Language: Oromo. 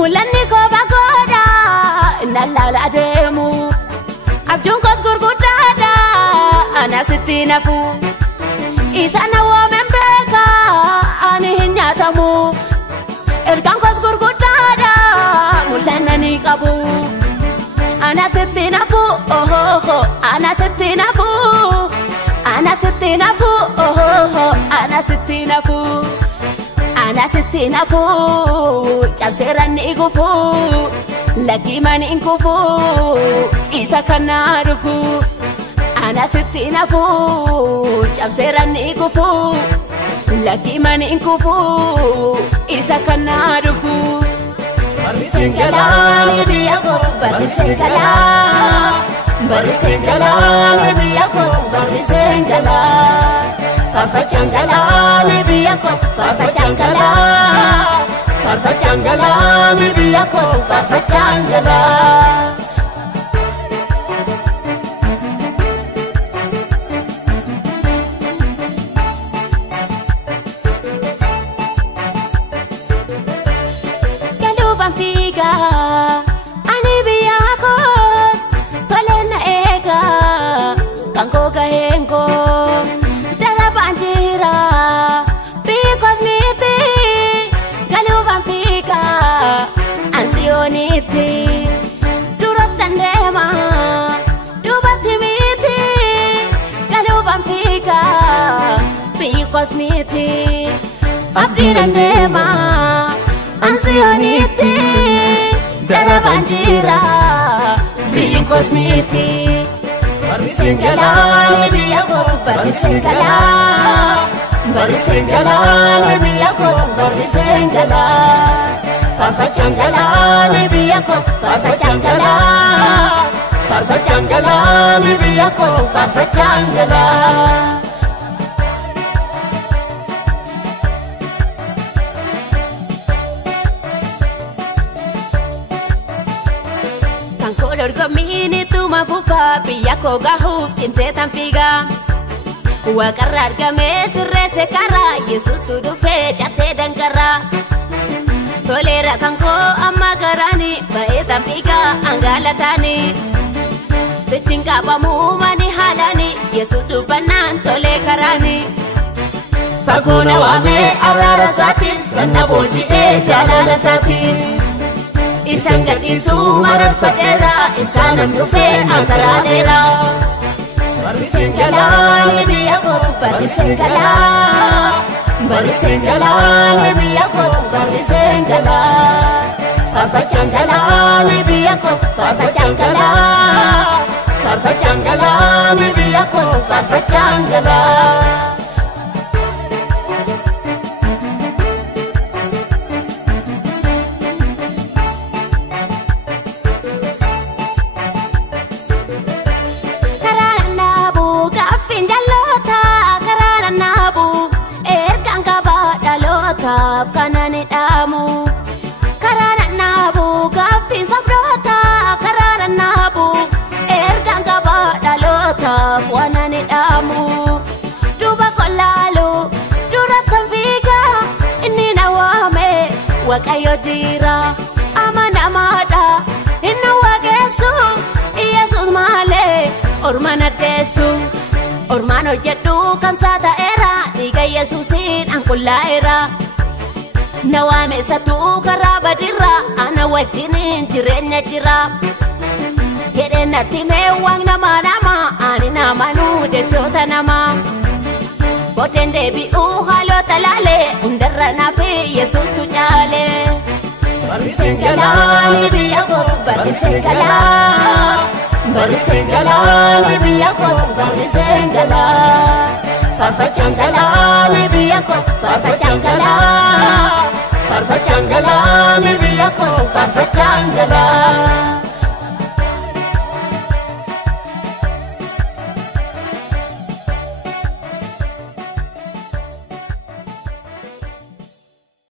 Mul'anni koo bagoodha nallaalaa deemu abjuun koos gurguddaadha ana sitti nafu isa na waamen beeka ani hin nyaatamu ergaan koos gurguddaadha mul'annani qabu ana sitti nafu ana sitti nafu ana sitti nafu ana sitti nafu ana sitti nafu cabseeran ni gufu lagi mani gufu isa kana dhufu ana sitti nafu cabseeran ni gufu lagi mani gufu isa kana dhufu Barrisengalani biyako barrisengala barrisengalani biyako barrisengala Farfachangalani biyako farfachangala Farfachangalani biyako farfachangala Galuban figa ani biyako tolena ega kanko gahengo Bandira, because me Galuban Fika, Ansioniti, Durotandema, Dubatimiti, Galuban Fika, because me Abdinandema, Ansioniti, Darabandira, because me Barrisengalani biyako barrisengala Barrisengalani biyako barrisengala Farfachangalani biyako farfachangala Farfachangalani biyako farfachangala Dorgomini tuma fufa biyako gahuf cimsetan figa Waqarrar game sirrese kara Yesus tu dhufe cabse dankara Tolera kanko amma garani baetan figa angalatani Sichin qabamu mani halani Yesus dubbannan tole karani Fagona wame arara sati sanna boji'e jalala sati Isan gadisu marar fadera isanan dhufe ankaradera Barrisengalani biyako barrisengala Barrisengalani biyako barrisengala Farfachangalani biyako farfachangala Farfachangalani biyako farfachangala Kanani damu karana nabu gafin sabrota karana nabu ergan gaba dalota wanani damu duba kolalo duratan viga inni nawame waqayo dira amana mada inna wagesu yesus male ormana desu ormano jeddu kan sata era diga yesusin ankulla era Nawame satu karaba dira ana wajinin jirenya jira Gede nati mewang nama ani namanu jechota nama Boten debi halo talale undarra nafi Yesus tu jale Barrisengalani biyako barrisengala Barrisengalani biyako barrisengala Farfachangalani biyako farfachangala Farfachangalani biyako farfachangala